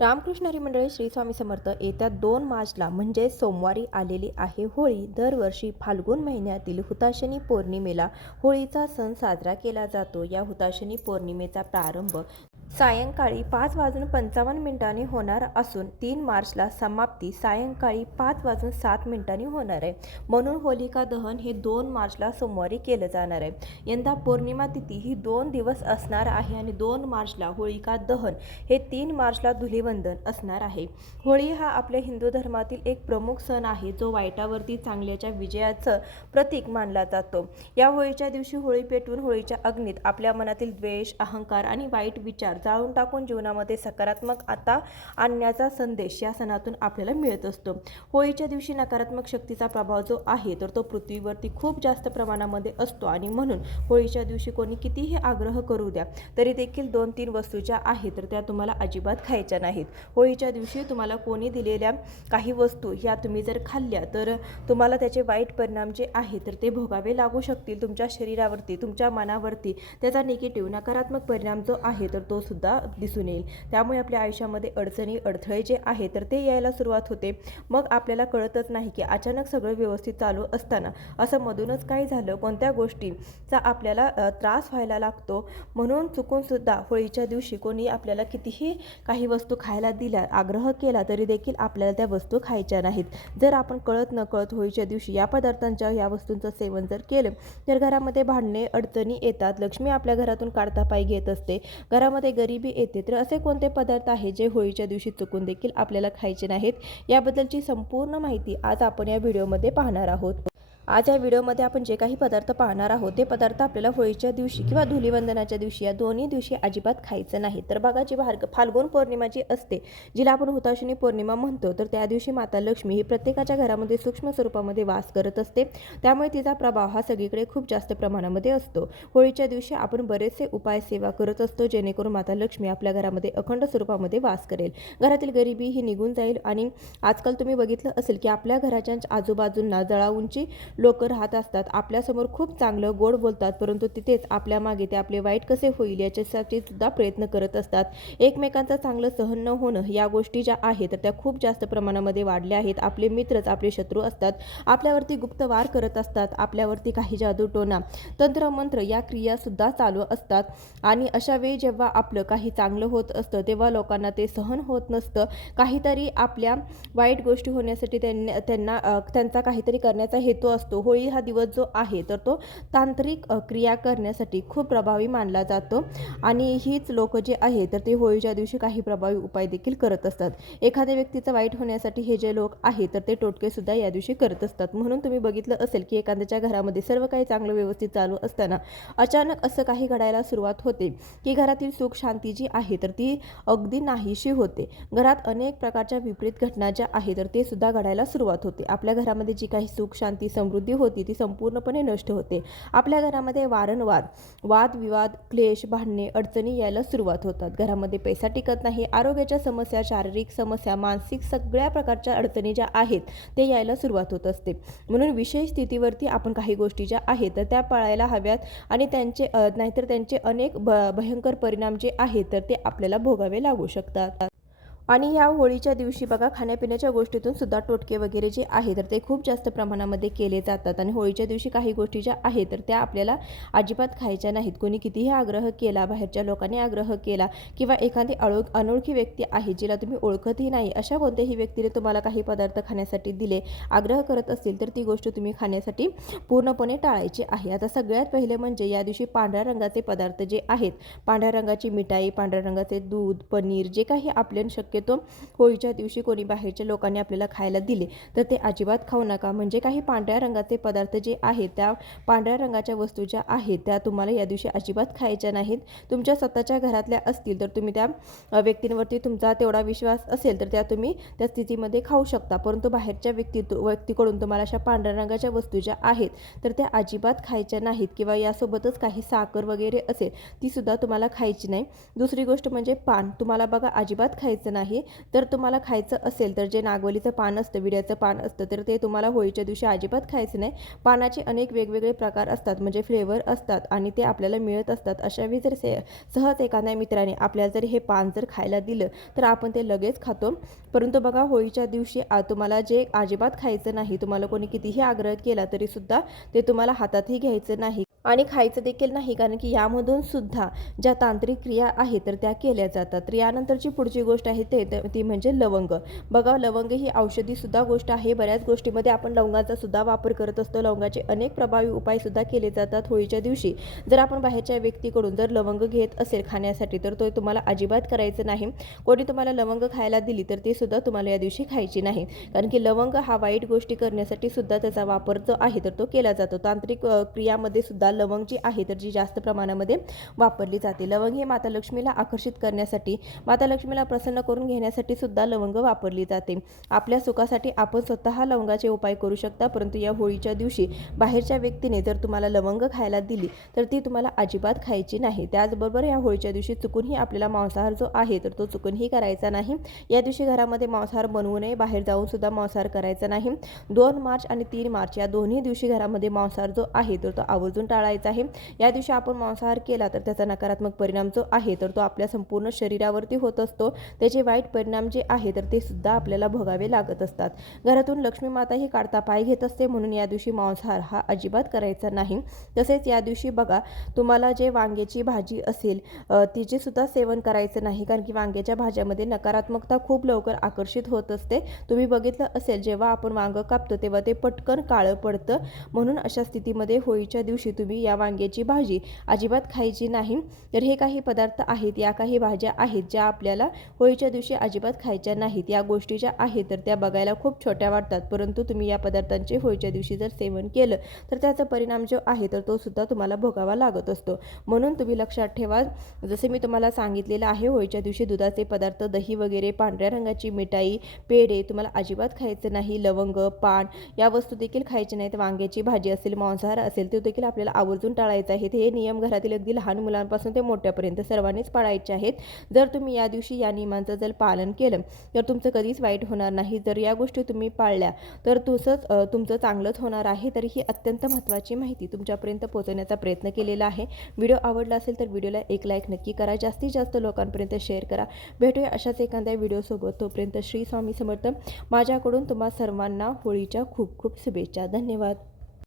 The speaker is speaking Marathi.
रामकृष्ण हरी मंडळी श्री स्वामी समर्थ येत्या 2 मार्चला म्हणजे सोमवारी आलेली आहे होळी। दरवर्षी फाल्गुन महिन्यातील हुताशनी पौर्णिमेला होळीचा सण साजरा केला जातो। या हुताशनी पौर्णिमेचा प्रारंभ सायंकाळी 5:55 होणार असून 3 मार्चला समाप्ती सायंकाळी 5:07 होणार आहे। म्हणून होलिका दहन हे 2 मार्चला सोमवारी केलं जाणार आहे। यंदा पौर्णिमा तिथी ही 2 दिवस असणार आहे आणि 2 मार्चला होलिका दहन हे 3 मार्चला धुलीवंदन असणार आहे। होळी हा आपल्या हिंदू धर्मातील एक प्रमुख सण आहे जो वाईटावरती चांगल्याच्या विजयाचं प्रतीक मानला जातो। या होळीच्या दिवशी होळी पेटवून होळीच्या अग्नीत आपल्या मनातील द्वेष, अहंकार आणि वाईट विचार जाळून टाकून जीवनामध्ये सकारात्मकता आणण्याचा संदेश या सणातून आपल्याला मिळत असतो। होळीच्या दिवशी नकारात्मक शक्तीचा प्रभाव जो आहे तर तो पृथ्वीवरती खूप जास्त प्रमाणामध्ये असतो आणि म्हणून होळीच्या दिवशी कोणी कितीही आग्रह करू द्या तरी देखील 2-3 वस्तू ज्या आहेत तर त्या तुम्हाला अजिबात खायच्या नाहीत। होळीच्या दिवशी तुम्हाला कोणी दिलेल्या काही वस्तू या तुम्ही जर खाल्ल्या तर तुम्हाला त्याचे वाईट परिणाम जे आहे तर ते भोगावे लागू शकतील। तुमच्या शरीरावरती, तुमच्या मनावरती त्याचा निगेटिव्ह नकारात्मक परिणाम जो आहे तर तो सुद्धा दिसून येईल। त्यामुळे आपल्या आयुष्यामध्ये अडचणी, अडथळे जे आहे तर ते यायला सुरुवात होते। मग आपल्याला कळतच नाही की अचानक सगळं व्यवस्थित चालू असताना असं मधूनच काय झालं, कोणत्या गोष्टीचा आपल्याला त्रास व्हायला लागतो। म्हणून चुकून सुद्धा होळीच्या दिवशी कोणी आपल्याला कितीही काही वस्तू खायला दिल्या, आग्रह केला तरी देखील आपल्याला त्या वस्तू खायच्या नाहीत। जर आपण कळत नकळत होळीच्या दिवशी या पदार्थांच्या, या वस्तूंचं सेवन जर केलं तर घरामध्ये भांडणे, अडचणी येतात, लक्ष्मी आपल्या घरातून काढता पाय घेत असते, घरामध्ये गरिबी येते। तर असे कोणते पदार्थ आहेत जे होळीच्या दिवशी चुकून देखील आपल्याला खायचे नाहीत, याबद्दलची संपूर्ण माहिती आज आपण या व्हिडिओमध्ये पाहणार आहोत। आज या व्हिडिओमध्ये आपण जे काही पदार्थ पाहणार आहोत ते पदार्थ आपल्याला होळीच्या दिवशी किंवा धुलीवंदनाच्या दिवशी या दोन्ही दिवशी अजिबात खायचं नाही। तर बघा, जी फाल्गुन पौर्णिमा जी असते, जिला आपण हुताशनी पौर्णिमा म्हणतो, तर त्या दिवशी माता लक्ष्मी ही प्रत्येकाच्या घरामध्ये सूक्ष्म स्वरूपामध्ये वास करत असते। त्यामुळे तिचा प्रभाव हा सगळीकडे खूप जास्त प्रमाणामध्ये असतो। होळीच्या दिवशी आपण बरेचसे उपाय सेवा करत असतो जेणेकरून माता लक्ष्मी आपल्या घरामध्ये अखंड स्वरूपामध्ये वास करेल, घरातील गरिबी ही निघून जाईल। आणि आजकाल तुम्ही बघितलं असेल की आपल्या घराच्या आजूबाजूंना जळाऊंची लोक राहत असतात, आपल्यासमोर खूप चांगलं गोड बोलतात, परंतु तिथेच आपल्या मागे ते आपले वाईट कसे होईल याच्यासाठी सुद्धा प्रयत्न करत असतात। एकमेकांचं चांगलं सहन न होणं या गोष्टी ज्या आहेत तर त्या खूप जास्त प्रमाणामध्ये वाढल्या आहेत। आपले मित्रच आपले शत्रू असतात, आपल्यावरती गुप्त वार करत असतात, आपल्यावरती काही जादूटोणा, तंत्र मंत्र या क्रिया सुद्धा चालू असतात। आणि अशा वेळी जेव्हा आपलं काही चांगलं होत असतं तेव्हा लोकांना ते सहन होत नसतं। काहीतरी आपल्या वाईट गोष्टी होण्यासाठी त्यांचा काहीतरी करण्याचा हेतू असतो। होळी हा दिवस जो आहे तर तो तांत्रिक क्रिया करण्यासाठी खूप प्रभावी मानला जातो आणि हीच लोक जे आहे तर ते होळीच्या दिवशी काही प्रभावी उपाय देखील करत असतात। एखाद्या व्यक्तीचं वाईट होण्यासाठी हे जे लोक आहे तर ते टोटके सुद्धा या दिवशी करत असतात। म्हणून तुम्ही बघितलं असेल की एखाद्याच्या घरामध्ये सर्व काही चांगलं व्यवस्थित चालू असताना अचानक असं काही घडायला सुरुवात होते की घरातील सुख शांती जी आहे तर ती अगदी नाहीशी होते। घरात अनेक प्रकारच्या विपरीत घटना ज्या आहे तर ते सुद्धा घडायला सुरुवात होते। आपल्या घरामध्ये जी काही सुख शांती समृद्धी होती ती संपूर्णपणे नष्ट होते। आपल्या घरामध्ये वारंवार वादविवाद, क्लेश, भांडणे, अडचणी यायला सुरुवात होतात। घरामध्ये पैसा टिकत नाही, आरोग्याच्या समस्या, शारीरिक समस्या, मानसिक सगळ्या प्रकारच्या अडचणी ज्या आहेत ते यायला सुरुवात होत असते। म्हणून विशेष स्थितीवरती आपण काही गोष्टी ज्या आहेत तर त्या पाळायला हव्यात आणि नाहीतर त्यांचे अनेक भयंकर परिणाम जे आहेत तर ते आपल्याला भोगावे लागू शकतात। आणि या होळीच्या दिवशी बघा, खाण्यापिण्याच्या गोष्टीतून सुद्धा टोटके वगैरे जे आहे तर ते खूप जास्त प्रमाणामध्ये केले जातात आणि होळीच्या दिवशी काही गोष्टी ज्या आहेत तर त्या आपल्याला अजिबात खायच्या नाहीत। कोणी कितीही आग्रह केला, बाहेरच्या लोकांनी आग्रह केला किंवा एखादी अनोळखी व्यक्ती आहे जिला तुम्ही ओळखतही नाही अशा कोणत्याही व्यक्तीने तुम्हाला काही पदार्थ खाण्यासाठी दिले, आग्रह करत असतील तर ती गोष्ट तुम्ही खाण्यासाठी पूर्णपणे टाळायची आहे। आता सगळ्यात पहिले म्हणजे या दिवशी पांढऱ्या रंगाचे पदार्थ जे आहेत, पांढऱ्या रंगाची मिठाई, पांढऱ्या रंगाचे दूध, पनीर जे काही आपल्याला शक्यतो होळीच्या दिवशी कोणी बाहेरच्या लोकांनी आपल्याला खायला दिले तर ते अजिबात खाऊ नका। म्हणजे काही पांढऱ्या रंगाचे पदार्थ जे आहेत त्या पांढऱ्या रंगाच्या वस्तू ज्या आहेत त्या तुम्हाला या दिवशी अजिबात खायच्या नाहीत। तुमच्या स्वतःच्या घरातल्या असतील तर तुम्ही त्या व्यक्तींवरती तुमचा तेवढा विश्वास असेल तर त्या तुम्ही त्या स्थितीमध्ये खाऊ शकता, परंतु बाहेरच्या व्यक्तीकडून तुम्हाला अशा पांढऱ्या रंगाच्या वस्तू ज्या आहेत तर त्या अजिबात खायच्या नाहीत किंवा यासोबतच काही साखर वगैरे असेल ती सुद्धा तुम्हाला खायची नाही। दुसरी गोष्ट म्हणजे पान तुम्हाला बघा अजिबात खायचं नाही। नाही. तर तुम्हाला खायचं असेल तर जे नागवलीचं पान असतं, विड्याचं पान असतं, तर ते तुम्हाला होळीच्या दिवशी अजिबात खायचं नाही. पानाचे अनेक वेगवेगळे प्रकार असतात, म्हणजे फ्लेवर असतात आणि ते आपल्याला मिळत असतात. अशा वेळी जर सहज एखाद्या मित्राने आपल्याला जर हे पान जर खायला दिलं तर आपण ते लगेच खातो. परंतु बघा, होळीच्या दिवशी तुम्हाला जे अजिबात खायचं नाही, तुम्हाला कोणी कितीही आग्रह केला तरीसुद्धा ते तुम्हाला हातातही घ्यायचं नाही आणि खायचं देखील नाही, कारण की यामधून सुद्धा ज्या तांत्रिक क्रिया आहेत तर त्या केल्या जातात. तर यानंतरची पुढची गोष्ट आहे ती म्हणजे लवंग. बघा, लवंग ही औषधीसुद्धा गोष्ट आहे. बऱ्याच गोष्टीमध्ये आपण लवंगाचा सुद्धा वापर करत असतो. लवंगाचे अनेक प्रभावी उपायसुद्धा केले जातात होळीच्या दिवशी. जर आपण बाहेरच्या व्यक्तीकडून जर लवंग घेत असेल खाण्यासाठी तर तो तुम्हाला अजिबात करायचं नाही. कोणी तुम्हाला लवंग खायला दिली तर ती सुद्धा तुम्हाला या दिवशी खायची नाही, कारण की लवंग हा वाईट गोष्टी करण्यासाठी सुद्धा त्याचा वापर जो आहे तर तो केला जातो. तांत्रिक क्रियामध्ये सुद्धा लवंग जी आहे तर जी जास्त प्रमाणामध्ये वापरली जाते. लवंग हे माता लक्ष्मीला आकर्षित करण्यासाठी, माता लक्ष्मीला प्रसन्न करून घेण्यासाठी सुद्धा लवंग वापरली जाते. आपल्या सुखासाठी आपण स्वतः लवंगाचे उपाय करू शकता, परंतु या होळीच्या दिवशी बाहेरच्या व्यक्तीने जर तुम्हाला लवंग खायला दिली तर ती तुम्हाला अजिबात खायची नाही. त्याचबरोबर या होळीच्या दिवशी चुकूनही आपल्याला मांसाहार जो आहे तर तो चुकूनही करायचा नाही. या दिवशी घरामध्ये मांसाहार बनवू नये, बाहेर जाऊन सुद्धा मांसाहार करायचा नाही. 2 मार्च आणि 3 मार्च या दोन्ही दिवशी घरामध्ये मांसाहार जो आहे तर तो आवर्जून टाळायचा आहे. या दिवशी आपण मांसाहार केला तर त्याचा नकारात्मक परिणाम जो आहे तर तो आपल्या संपूर्ण शरीरावरती होत असतो. त्याचे वाईट परिणाम जे आहे तर ते सुद्धा आपल्याला भोगावे लागत असतात. घरातून लक्ष्मी माता ही काढता पाय घेत असते, म्हणून या दिवशी मांसाहार हा अजिबात करायचा नाही. तसेच या दिवशी बघा, तुम्हाला जे वांग्याची भाजी असेल तिचे सुद्धा सेवन करायचं नाही, कारण की वांग्याच्या भाज्यामध्ये नकारात्मकता खूप लवकर आकर्षित होत असते. तुम्ही बघितलं असेल, जेव्हा आपण वांगं कापतो तेव्हा ते पटकन काळं पडतं. म्हणून अशा स्थितीमध्ये होळीच्या दिवशी तुम्ही या वांग्याची भाजी अजिबात खायची नाही. तर हे काही पदार्थ आहेत, या काही भाज्या आहेत ज्या आपल्याला होळीच्या दिवशी अजिबात खायच्या नाहीत. या गोष्टी ज्या आहेत तर त्या बघायला खूप छोट्या वाटतात, परंतु तुम्ही या पदार्थांचे होळीच्या दिवशी जर सेवन केलं तर त्याचा परिणाम जो आहे तर तो सुद्धा तुम्हाला भोगावा लागत असतो. म्हणून तुम्ही लक्षात ठेवा, जसे मी तुम्हाला सांगितलेलं आहे, होळीच्या दिवशी दुधाचे पदार्थ, दही वगैरे, पांढऱ्या रंगाची मिठाई, पेढे तुम्हाला अजिबात खायचं नाही. लवंग, पान या वस्तू देखील खायच्या नाहीत. वांग्याची भाजी असेल, मांसाहार असेल, ते देखील आपल्याला आवर्जून टाळायचं आहे. हे नियम घरातील अगदी लहान मुलांपासून ते मोठ्यापर्यंत सर्वांनीच पाळायचे आहेत. जर तुम्ही या दिवशी या नियमांचं जर पालन केलं तर तुमचं कधीच वाईट होणार नाही. जर या गोष्टी तुम्ही पाळल्या तर तुमचं चांगलंच होणार आहे. तर ही अत्यंत महत्त्वाची माहिती तुमच्यापर्यंत पोहोचवण्याचा प्रयत्न केलेला आहे. व्हिडिओ आवडला असेल तर व्हिडिओला एक लाईक नक्की करा, जास्तीत जास्त लोकांपर्यंत शेअर करा. भेटूया अशाच एखाद्या व्हिडिओसोबत. तोपर्यंत श्री स्वामी समर्थ. माझ्याकडून तुम्हा सर्वांना होळीच्या खूप खूप शुभेच्छा. धन्यवाद.